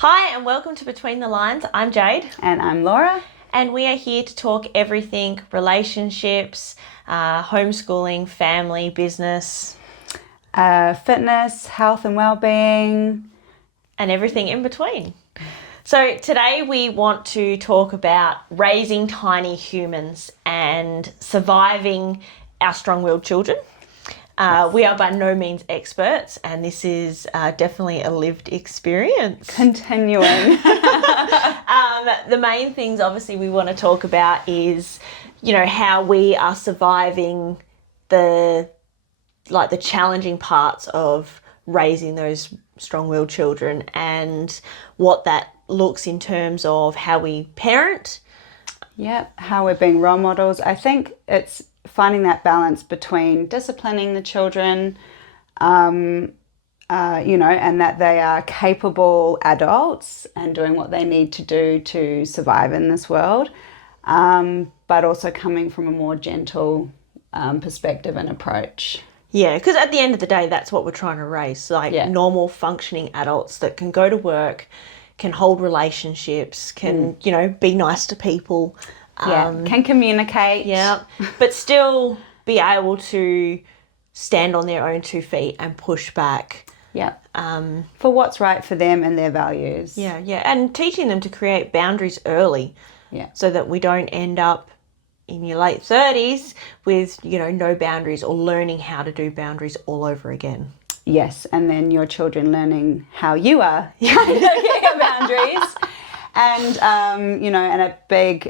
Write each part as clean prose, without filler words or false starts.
Hi and welcome to Between the Lines. I'm Jade. And I'm Laura. And we are here to talk everything relationships, homeschooling, family, business. Fitness, health and well-being. And everything in between. So today we want to talk about raising tiny humans and surviving our strong-willed children. We are by no means experts, and this is definitely a lived experience. Continuing. The main things, obviously, we want to talk about is, how we are surviving the challenging parts of raising those strong-willed children and what that looks in terms of how we parent. Yep, how we're being role models. I think it's finding that balance between disciplining the children, and that they are capable adults and doing what they need to do to survive in this world, but also coming from a more gentle perspective and approach. Yeah, because at the end of the day, that's what we're trying to raise, normal functioning adults that can go to work, can hold relationships, can, be nice to people. Can communicate. Yeah, but still be able to stand on their own 2 feet and push back. Yeah. For what's right for them and their values. Yeah, and teaching them to create boundaries early. Yeah. So that we don't end up in your late 30s with, no boundaries or learning how to do boundaries all over again. Yes, and then your children learning how you are trying to get your boundaries. And, and a big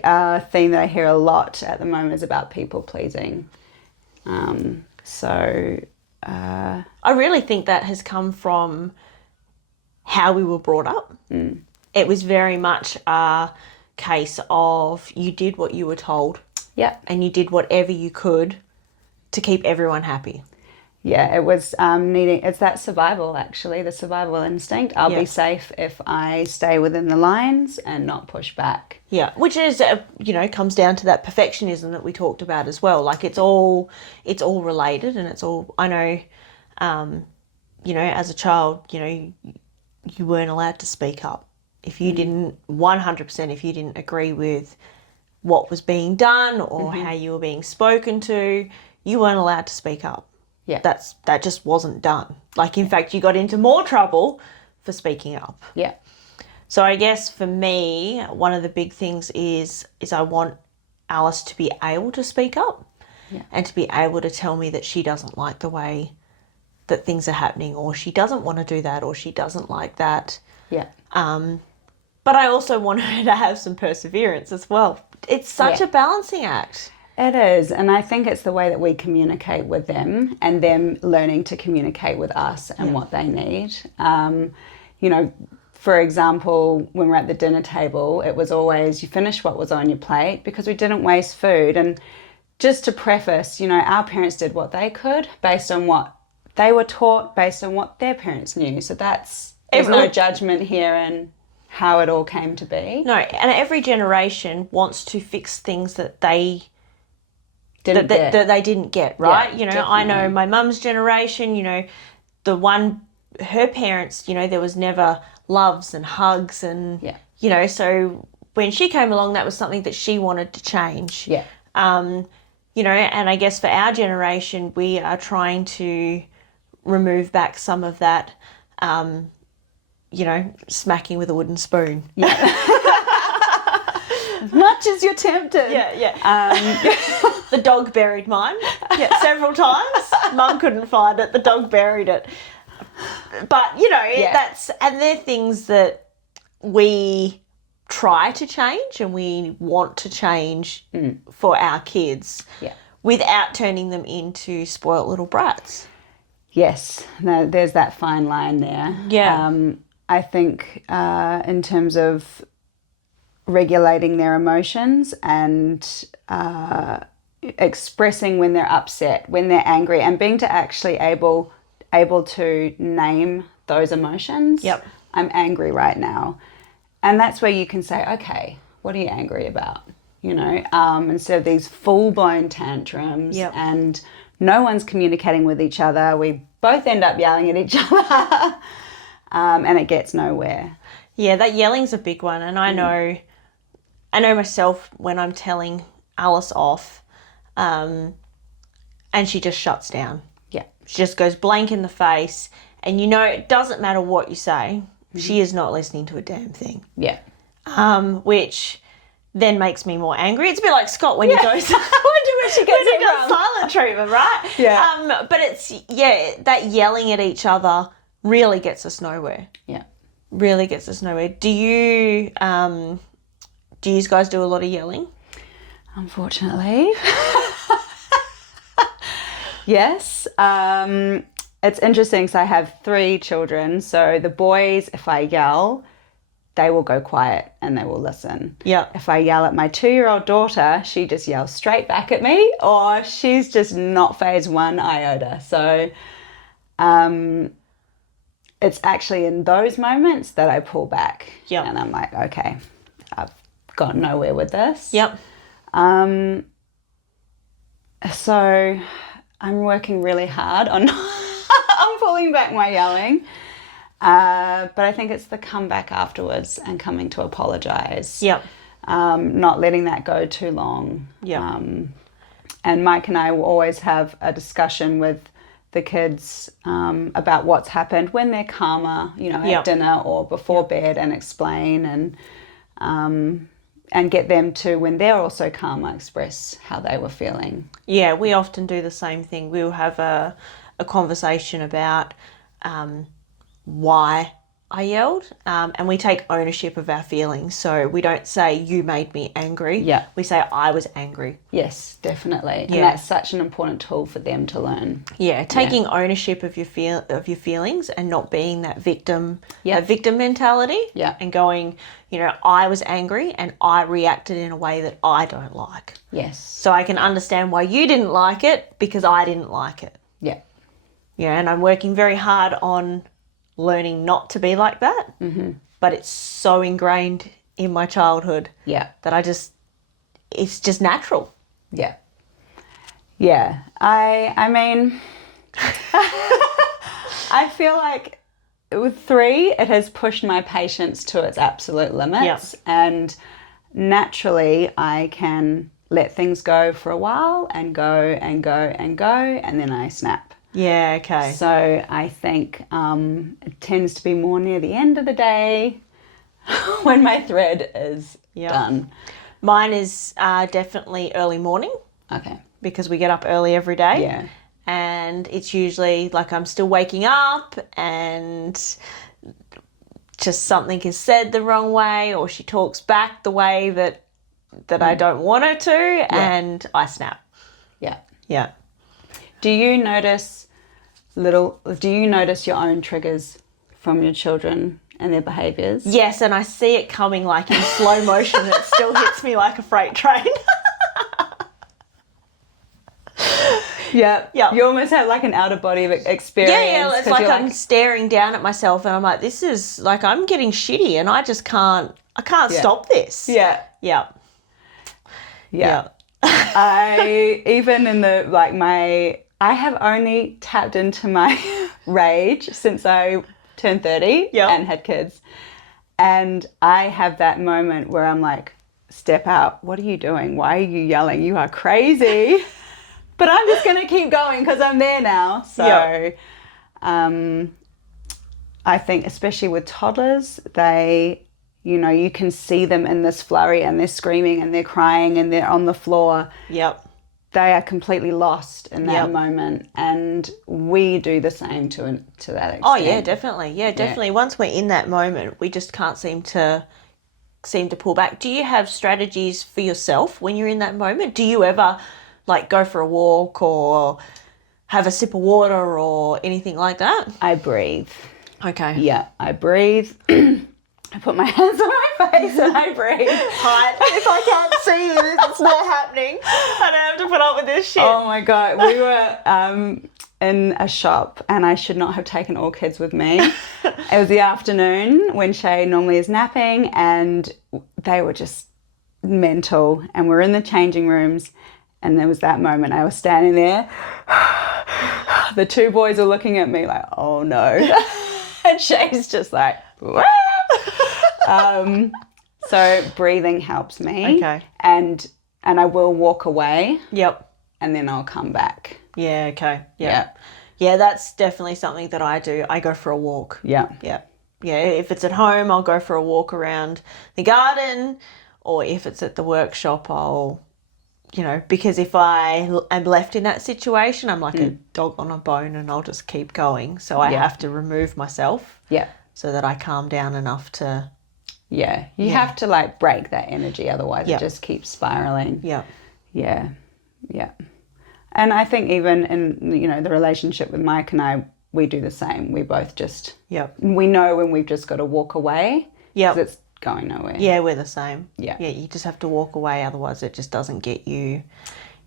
theme that I hear a lot at the moment is about people pleasing. I really think that has come from how we were brought up. It was very much a case of you did what you were told. Yeah. And you did whatever you could to keep everyone happy. Yeah, it was it's that survival, actually, the survival instinct. I'll be safe if I stay within the lines and not push back. Yeah, which is, comes down to that perfectionism that we talked about as well. Like it's all related, and it's all, I know, as a child, you weren't allowed to speak up. If you didn't, 100%, if you didn't agree with what was being done or how you were being spoken to, you weren't allowed to speak up. Yeah. That just wasn't done. Like, in fact, you got into more trouble for speaking up. Yeah. So I guess for me, one of the big things is I want Alice to be able to speak up and to be able to tell me that she doesn't like the way that things are happening, or she doesn't want to do that, or she doesn't like that. Yeah. But I also want her to have some perseverance as well. It's such a balancing act. It is, and I think it's the way that we communicate with them and them learning to communicate with us and what they need. For example, when we're at the dinner table, it was always you finish what was on your plate because we didn't waste food. And just to preface, our parents did what they could based on what they were taught, based on what their parents knew. So there's no judgment here in how it all came to be. No, and every generation wants to fix things that they didn't get, right? Yeah, I know my mum's generation, her parents, there was never loves and hugs and, so when she came along, that was something that she wanted to change. Yeah. And I guess for our generation, we are trying to remove back some of that, smacking with a wooden spoon. Yeah. As much as you're tempted. Yeah. The dog buried mine. Yeah, several times. Mum couldn't find it. The dog buried it. But, they're things that we try to change and we want to change for our kids without turning them into spoiled little brats. Yes. No, there's that fine line there. Yeah. I think in terms of regulating their emotions and expressing when they're upset, when they're angry, and being to actually able to name those emotions. Yep. I'm angry right now. And that's where you can say, okay, what are you angry about? Instead of these full-blown tantrums and no one's communicating with each other. We both end up yelling at each other and it gets nowhere. Yeah, that yelling's a big one, and I know myself when I'm telling Alice off, and she just shuts down. Yeah. She just goes blank in the face, and it doesn't matter what you say, she is not listening to a damn thing. Yeah. Which then makes me more angry. It's a bit like Scott when he goes when she gets he does silent treatment, right? Yeah. But it's that yelling at each other really gets us nowhere. Yeah. Really gets us nowhere. Do you guys do a lot of yelling? Unfortunately. Yes. It's interesting because I have 3 children. So the boys, if I yell, they will go quiet and they will listen. Yeah. If I yell at my 2-year-old daughter, she just yells straight back at me, or she's just not fazed one iota. So it's actually in those moments that I pull back. Yep. And I'm like, okay, I've got nowhere with this. Yep. So I'm working really hard on on pulling back my yelling. But I think it's the comeback afterwards and coming to apologise. Yep. Not letting that go too long. Yep. And Mike and I will always have a discussion with the kids about what's happened when they're calmer, at dinner or before bed, and explain and get them to, when they're also calmer, express how they were feeling. Yeah, we often do the same thing. We'll have a conversation about why I yelled, and we take ownership of our feelings. So we don't say, you made me angry. Yeah. We say, I was angry. Yes, definitely. And Yeah. that's such an important tool for them to learn. Yeah, taking ownership of your feelings and not being that victim mentality. Yeah. And going, I was angry and I reacted in a way that I don't like. Yes. So I can understand why you didn't like it because I didn't like it. Yeah. Yeah, and I'm working very hard on learning not to be like that. Mm-hmm. But it's so ingrained in my childhood that it's just natural. Yeah. Yeah. I mean, I feel like with 3, it has pushed my patience to its absolute limits. Yep. And naturally, I can let things go for a while and go and go and go, and then I snap. Yeah, okay. So I think it tends to be more near the end of the day when my thread is done. Mine is definitely early morning. Okay. Because we get up early every day. Yeah. And it's usually like I'm still waking up and just something is said the wrong way, or she talks back the way that I don't want her to, and I snap. Yeah. Yeah. Do you notice your own triggers from your children and their behaviours? Yes, and I see it coming like in slow motion. It still hits me like a freight train. Yeah. Yeah. You almost have like an out of body experience. Yeah, it's like I'm staring down at myself and I'm like, this is like, I'm getting shitty and I just can't stop this. Yeah. Yeah. Yeah. I even in the I have only tapped into my rage since I turned 30 and had kids. And I have that moment where I'm like, step out. What are you doing? Why are you yelling? You are crazy. But I'm just going to keep going because I'm there now. So I think especially with toddlers, they, you can see them in this flurry and they're screaming and they're crying and they're on the floor. Yep. They are completely lost in that moment, and we do the same to that extent. Oh yeah, definitely. Yeah, definitely. Yeah. Once we're in that moment, we just can't seem to pull back. Do you have strategies for yourself when you're in that moment? Do you ever like go for a walk or have a sip of water or anything like that? I breathe. Okay. Yeah, I breathe. I put my hands on my face and I breathe. Hide. If I can't see you, it's not happening. I don't have to put up with this shit. Oh my God. We were in a shop and I should not have taken all kids with me. It was the afternoon when Shay normally is napping and they were just mental, and we're in the changing rooms, and there was that moment I was standing there. The 2 boys are looking at me like, oh no. And Shay's just like, So breathing helps me. Okay. And I will walk away. Yep. And then I'll come back. Yeah, okay. Yeah, that's definitely something that I do. I go for a walk. Yeah. Yeah. Yeah, if it's at home, I'll go for a walk around the garden, or if it's at the workshop, I'll, because if I am left in that situation, I'm like a dog on a bone and I'll just keep going. So I have to remove myself so that I calm down enough to... Yeah, you have to like break that energy, otherwise it just keeps spiraling. Yeah. Yeah, yeah. And I think even in, the relationship with Mike and I, we do the same. We both just... We know when we've just got to walk away because it's going nowhere. Yeah, we're the same. Yeah. Yeah, you just have to walk away, otherwise it just doesn't get you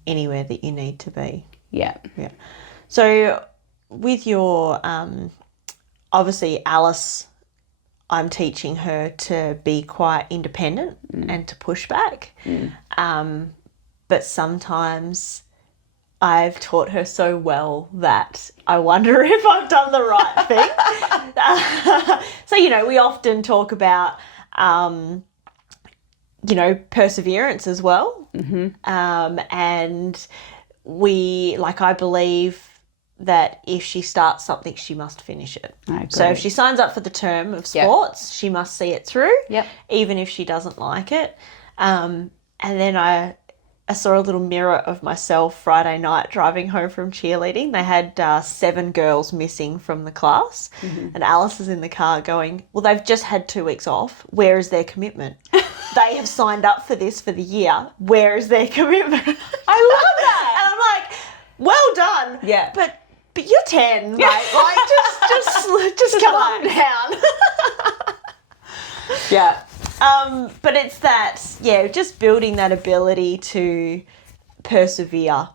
anywhere that you need to be. Yeah. Yeah. So with your, obviously Alice, I'm teaching her to be quite independent and to push back. But sometimes I've taught her so well that I wonder if I've done the right thing. So, we often talk about, perseverance as well. And I believe that if she starts something, she must finish it. So if she signs up for the term of sports, she must see it through, even if she doesn't like it. And then I saw a little mirror of myself Friday night driving home from cheerleading. They had 7 girls missing from the class. And Alice is in the car going, well, they've just had 2 weeks off. Where is their commitment? They have signed up for this for the year. Where is their commitment? I love that. And I'm like, well done. Yeah. But you're 10, mate. Like, just calm down. Yeah. But it's that, just building that ability to persevere,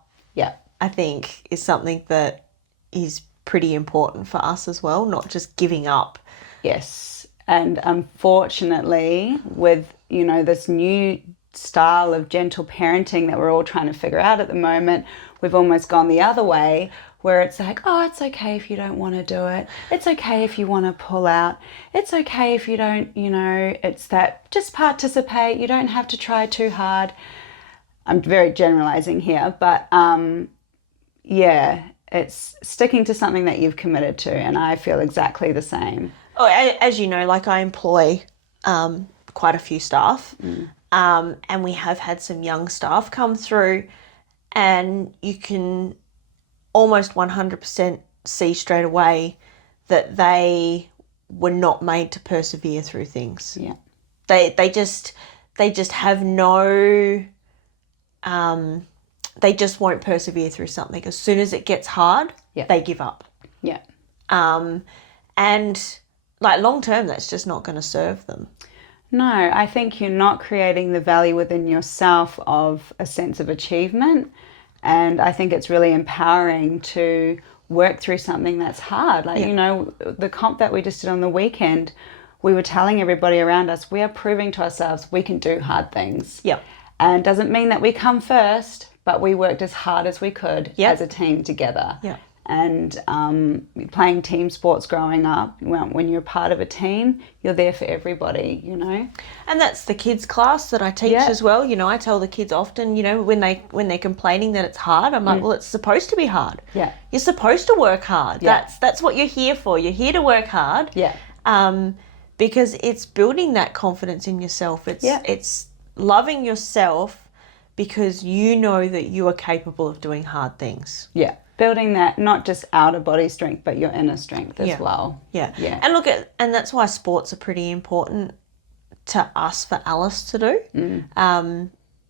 I think, is something that is pretty important for us as well, not just giving up. Yes. And unfortunately, with, this new style of gentle parenting that we're all trying to figure out at the moment, we've almost gone the other way, where it's like, oh, it's okay if you don't want to do it. It's okay if you want to pull out. It's okay if you don't, it's that just participate. You don't have to try too hard. I'm very generalizing here, but it's sticking to something that you've committed to, and I feel exactly the same. Oh, as you know, I employ quite a few staff, and we have had some young staff come through, and you can almost 100% see straight away that they were not made to persevere through things. Yeah. They just have no, they just won't persevere through something. As soon as it gets hard, they give up. Yeah. And long term, that's just not going to serve them. No, I think you're not creating the value within yourself of a sense of achievement. And I think it's really empowering to work through something that's hard. The comp that we just did on the weekend, we were telling everybody around us, we are proving to ourselves we can do hard things. Yeah. And it doesn't mean that we come first, but we worked as hard as we could as a team together. Yeah. And playing team sports growing up, when you're part of a team, you're there for everybody, And that's the kids' class that I teach as well. I tell the kids often, when they're complaining that it's hard, I'm like, well, it's supposed to be hard. Yeah. You're supposed to work hard. Yeah. That's what you're here for. You're here to work hard. Yeah. Because it's building that confidence in yourself. It's loving yourself because you know that you are capable of doing hard things. Yeah. Building that, not just outer body strength, but your inner strength as well. Yeah. And that's why sports are pretty important to us, for Alice to do.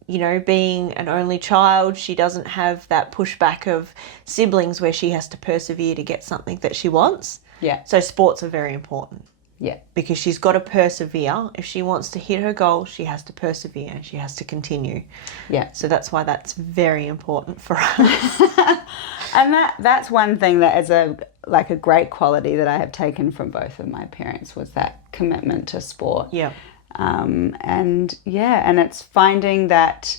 Being an only child, she doesn't have that pushback of siblings where she has to persevere to get something that she wants. Yeah. So sports are very important. Yeah. Because she's got to persevere. If she wants to hit her goal, she has to persevere. She has to continue. Yeah. So that's why that's very important for us. And that's one thing that is a great quality that I have taken from both of my parents, was that commitment to sport. Yeah. And it's finding that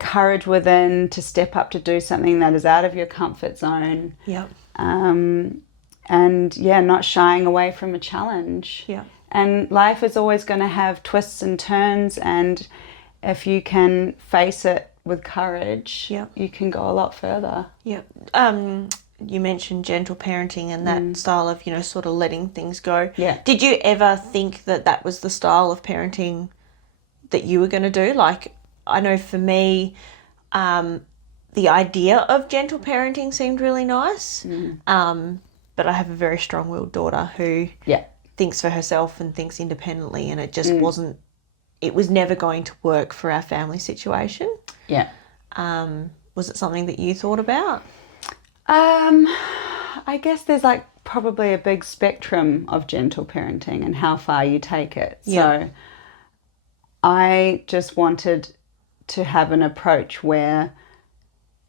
courage within to step up to do something that is out of your comfort zone. Yeah. And not shying away from a challenge. Yeah. And life is always going to have twists and turns, and if you can face it with courage, you can go a lot further. Yeah. You mentioned gentle parenting and that style of, sort of letting things go. Yeah. Did you ever think that was the style of parenting that you were going to do? Like, I know for me, the idea of gentle parenting seemed really nice. But I have a very strong-willed daughter who thinks for herself and thinks independently, and it just wasn't, it was never going to work for our family situation. Yeah. Was it something that you thought about? I guess there's like probably a big spectrum of gentle parenting and how far you take it. Yeah. So I just wanted to have an approach where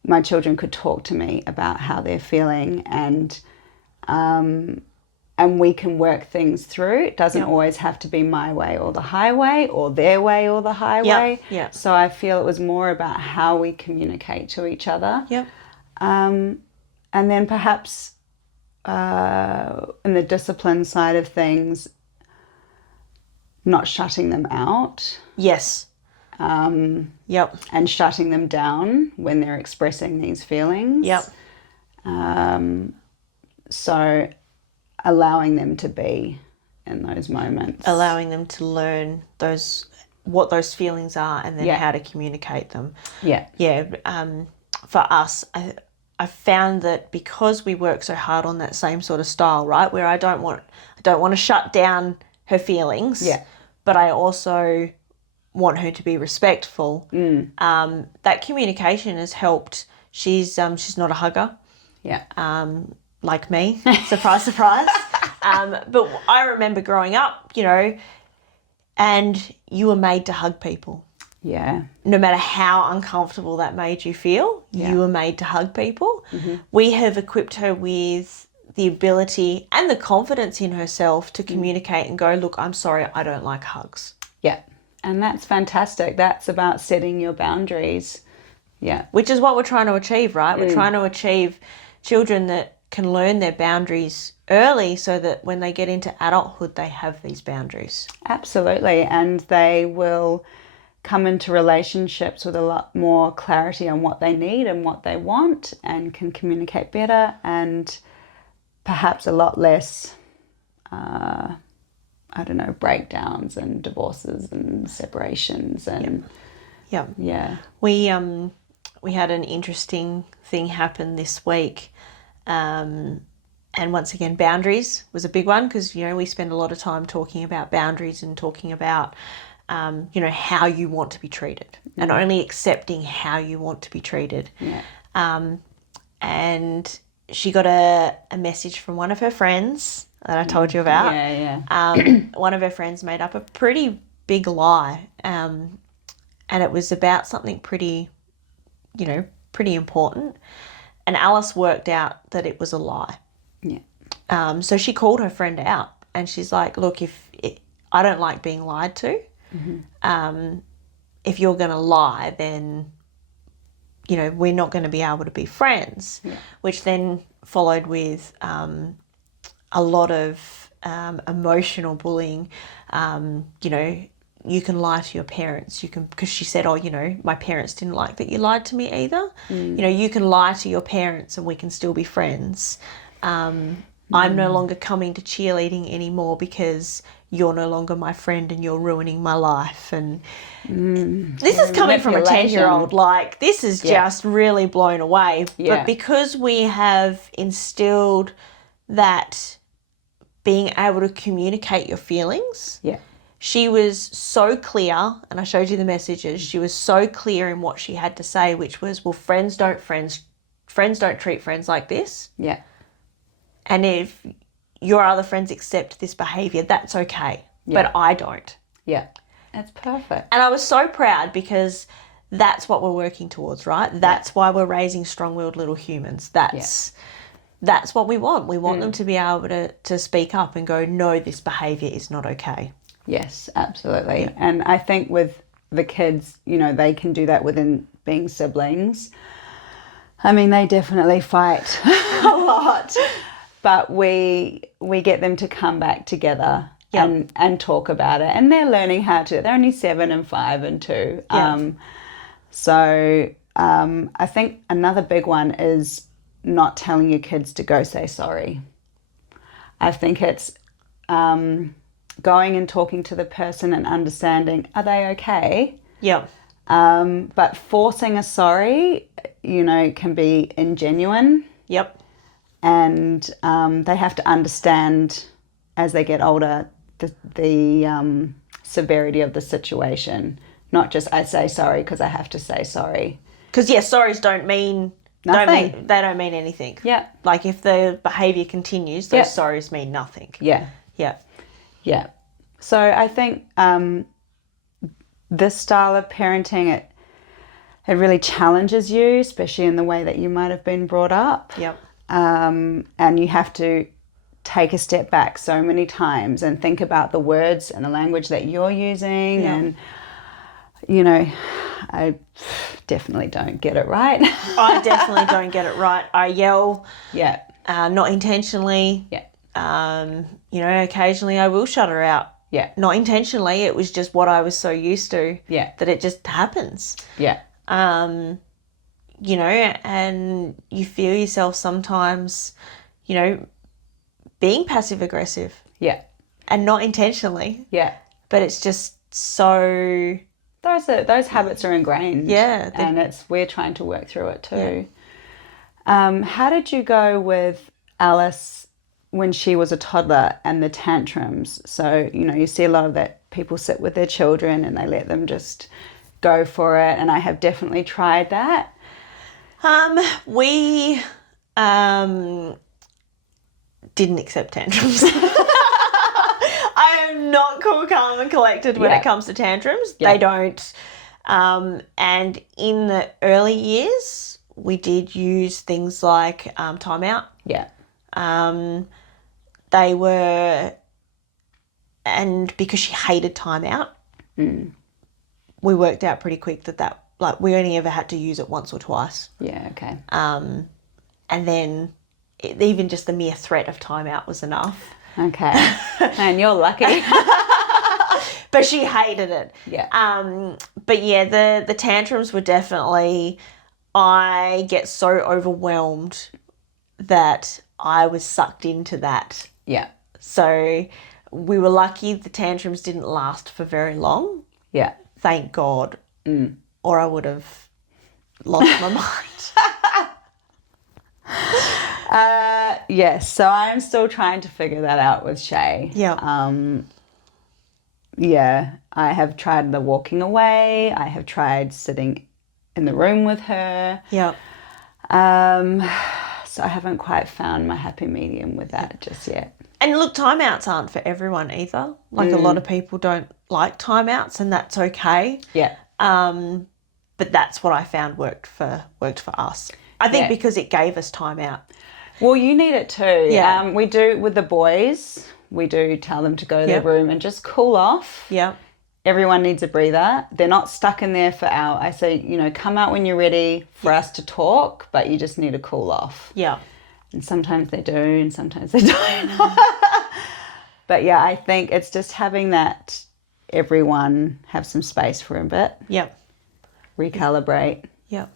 my children could talk to me about how they're feeling, and we can work things through. It doesn't always have to be my way or the highway, or their way or the highway. Yeah. So I feel it was more about how we communicate to each other. Yep. And then perhaps in the discipline side of things, not shutting them out. Yes. Yep. And shutting them down when they're expressing these feelings. Yep. So allowing them to be in those moments. Allowing them to learn what those feelings are, and then how to communicate them. Yeah. Yeah. For us, I found that because we work so hard on that same sort of style, right, where I don't want to shut down her feelings, but I also want her to be respectful. That communication has helped. She's not a hugger. Yeah. Like me. Surprise, surprise. But I remember growing up, and you were made to hug people. Yeah. No matter how uncomfortable that made you feel, you were made to hug people. We have equipped her with the ability and the confidence in herself to communicate and go, look, I'm sorry, I don't like hugs. Yeah. And that's fantastic. That's about setting your boundaries. Yeah. Which is what we're trying to achieve, right? We're trying to achieve children that can learn their boundaries early so that when they get into adulthood, they have these boundaries. Absolutely. And they will come into relationships with a lot more clarity on what they need and what they want, and can communicate better, and perhaps a lot less, breakdowns and divorces and separations. And yeah. We had an interesting thing happen this week. And once again, boundaries was a big one, because, we spend a lot of time talking about boundaries and talking about, how you want to be treated, and only accepting how you want to be treated. Yeah. And she got a message from one of her friends that I told you about. One of her friends made up a pretty big lie. And it was about something pretty important. And Alice worked out that it was a lie. Yeah. So she called her friend out, and she's like, look, I don't like being lied to. If you're going to lie, then, we're not going to be able to be friends. Yeah. Which then followed with a lot of emotional bullying. You can lie to your parents. You can, because she said, my parents didn't like that you lied to me either. You can lie to your parents and we can still be friends. I'm no longer coming to cheerleading anymore because you're no longer my friend and you're ruining my life. And this is coming from a 10-year-old. Like, this is just really blown away. Yeah. But because we have instilled that being able to communicate your feelings, she was so clear, and I showed you the messages, she was so clear in what she had to say, which was, well, friends don't treat friends like this. Yeah. And if your other friends accept this behaviour, that's okay. Yeah. But I don't. Yeah. That's perfect. And I was so proud, because that's what we're working towards, right? That's why we're raising strong-willed little humans. That's what we want. We want them to be able to speak up and go, no, this behaviour is not okay. Yes, absolutely. Yeah. And I think with the kids, they can do that within being siblings. I mean, they definitely fight a lot, but we get them to come back together and talk about it. And they're learning how to. They're only 7 and 5 and 2. I think another big one is not telling your kids to go say sorry. I think it's going and talking to the person and understanding, are they okay? Yeah. But forcing a sorry, can be ingenuine. Yep. And they have to understand as they get older the severity of the situation. Not just I say sorry because I have to say sorry. Because sorries don't mean nothing. They don't mean anything. Yeah. Like if the behaviour continues, those sorries mean nothing. Yeah. Yeah. Yeah. So I think this style of parenting, it really challenges you, especially in the way that you might have been brought up. Yep. And you have to take a step back so many times and think about the words and the language that you're using. And I definitely don't get it right. I definitely don't get it right. I yell. Yeah. Not intentionally. Yeah. Occasionally I will shut her out. Yeah. Not intentionally. It was just what I was so used to. Yeah. That it just happens. Yeah. And you feel yourself sometimes, being passive aggressive. Yeah. And not intentionally. Yeah. But it's just so... Those habits are ingrained. Yeah. And we're trying to work through it too. Yeah. How did you go with Alice when she was a toddler and the tantrums? So, you see a lot of that people sit with their children and they let them just go for it. And I have definitely tried that. We didn't accept tantrums. I am not cool, calm and collected when it comes to tantrums. They don't. And in the early years, we did use things like timeout. Yeah. They were, and because she hated timeout, we worked out pretty quick that we only ever had to use it once or twice. Yeah, okay. And then even just the mere threat of timeout was enough. Okay. And you're lucky. But she hated it. Yeah. But yeah, the tantrums were definitely, I get so overwhelmed that I was sucked into that. Yeah. So we were lucky the tantrums didn't last for very long. Yeah. Thank God. Or I would have lost my mind. Yes, so I'm still trying to figure that out with Shay. Yeah. Yeah, I have tried the walking away. I have tried sitting in the room with her. Yeah. So I haven't quite found my happy medium with that just yet. And look, timeouts aren't for everyone either. Like a lot of people don't like timeouts, and that's okay. Yeah. But that's what I found worked for us. I think because it gave us time out. Well, you need it too. Yeah. We do with the boys. We do tell them to go to their room and just cool off. Yeah. Everyone needs a breather. They're not stuck in there for hours. I say, come out when you're ready for us to talk, but you just need to cool off. Yeah. And sometimes they do and sometimes they don't. But yeah, I think it's just having that everyone have some space for a bit. Yep. Recalibrate. Yep.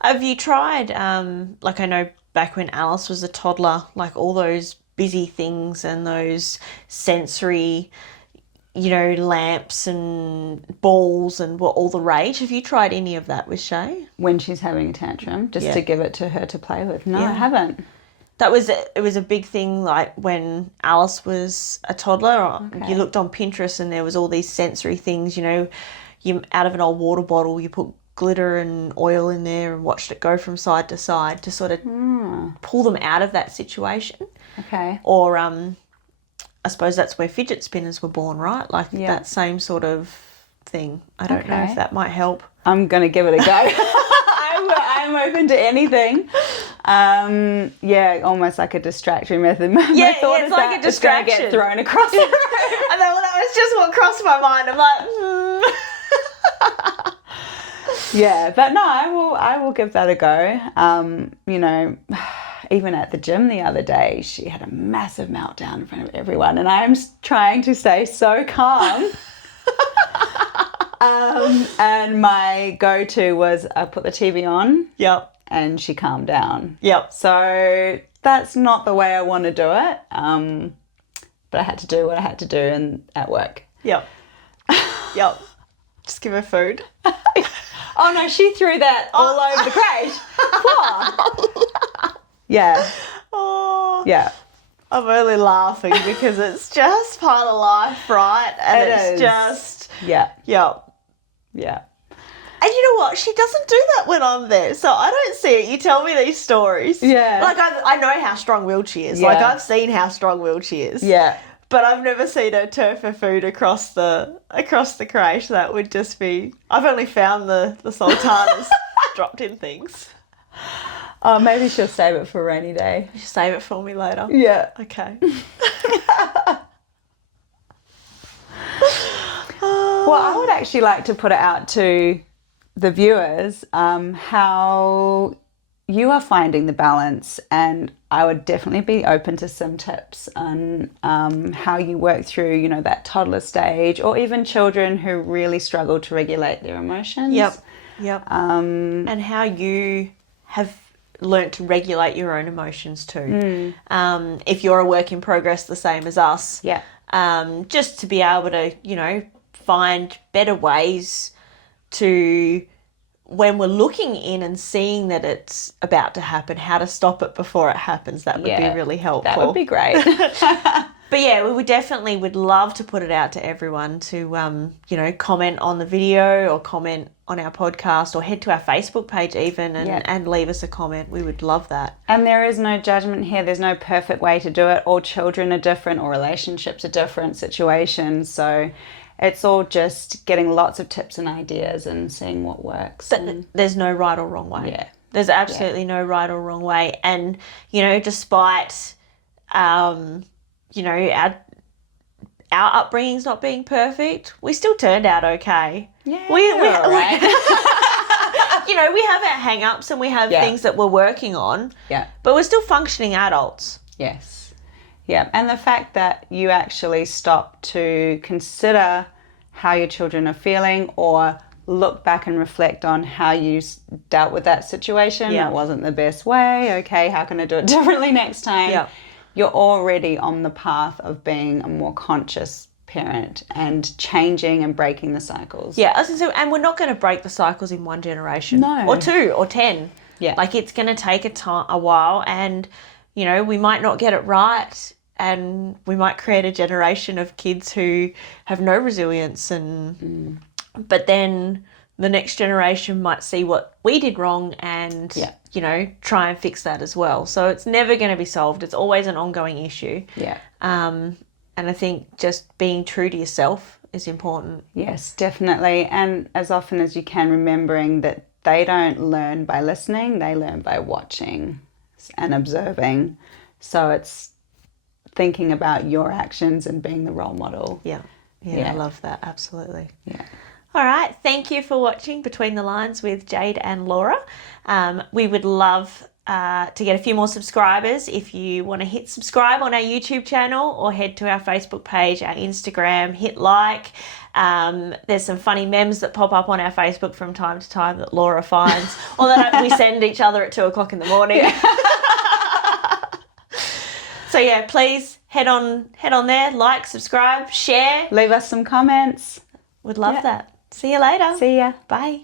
Have you tried, I know back when Alice was a toddler, like all those busy things and those sensory, lamps and balls and all the rage. Have you tried any of that with Shay? When she's having a tantrum, just to give it to her to play with. No, I haven't. It was a big thing, like when Alice was a toddler. Okay. You looked on Pinterest and there was all these sensory things, you out of an old water bottle, you put glitter and oil in there and watched it go from side to side to sort of pull them out of that situation. Okay. Or I suppose that's where fidget spinners were born, right? Like that same sort of thing. I don't know if that might help. I'm going to give it a go. I'm open to anything. Almost like a distraction method. My thought is like a distraction. It's going to get thrown across the room. I thought, that was just what crossed my mind. I'm like, Yeah, but no, I will give that a go. even at the gym the other day, she had a massive meltdown in front of everyone, and I'm trying to stay so calm. And my go-to was I put the TV on. Yep. And she calmed down. Yep. So that's not the way I want to do it. But I had to do what I had to do at work. Yep. Yep. Just give her food. Oh no, she threw that all over the crate. Yeah. Oh. Yeah. I'm only laughing because it's just part of life, right? And it's just... Yeah. Yep. Yeah. And you know what? She doesn't do that when I'm there, so I don't see it. You tell me these stories. Yeah. Like, I know how strong-willed she is. Yeah. Like, I've seen how strong-willed she is. Yeah. But I've never seen her turf her food across the crate. That would just be... I've only found the sultanas dropped in things. Oh, maybe she'll save it for a rainy day. You save it for me later. Yeah. Okay. Well, I would actually like to put it out to the viewers how you are finding the balance, and I would definitely be open to some tips on how you work through, you know, that toddler stage, or even children who really struggle to regulate their emotions. Yep. And how you have learnt to regulate your own emotions too. If you're a work in progress the same as us. Yeah. Just to be able to, you know, find better ways to, when we're looking in and seeing that it's about to happen, how to stop it before it happens. That would be really helpful. That would be great. But yeah, we definitely would love to put it out to everyone to, you know, comment on the video or comment on our podcast or head to our Facebook page even and leave us a comment. We would love that. And there is no judgment here. There's no perfect way to do it. All children are different, all relationships are different, situations. So it's all just getting lots of tips and ideas and seeing what works. But there's no right or wrong way. Yeah. There's absolutely no right or wrong way. And, you know, despite, you know, our upbringing's not being perfect, we still turned out okay. Yeah, we're all right. You know, we have our hang-ups and we have things that we're working on. Yeah. But we're still functioning adults. Yes. Yeah. And the fact that you actually stop to consider how your children are feeling or look back and reflect on how you dealt with that situation. Yeah. It wasn't the best way. Okay, how can I do it differently next time? Yeah. You're already on the path of being a more conscious parent and changing and breaking the cycles. Yeah, and we're not going to break the cycles in one generation. No. Or 2 or 10. Yeah. Like, it's going to take a while, and, you know, we might not get it right, and we might create a generation of kids who have no resilience, and but then the next generation might see what we did wrong and, you know, try and fix that as well. So it's never going to be solved. It's always an ongoing issue. Yeah. And I think just being true to yourself is important. Yes, definitely. And as often as you can, remembering that they don't learn by listening, they learn by watching and observing. So it's thinking about your actions and being the role model. Yeah. I love that. Absolutely. Yeah. All right. Thank you for watching Between the Lines with Jade and Laura. We would love to get a few more subscribers. If you want to hit subscribe on our YouTube channel or head to our Facebook page, our Instagram, hit like. There's some funny memes that pop up on our Facebook from time to time that Laura finds, or that we send each other at 2:00 in the morning. So yeah, please head on there, like, subscribe, share. Leave us some comments. Would love that. See you later. See ya. Bye.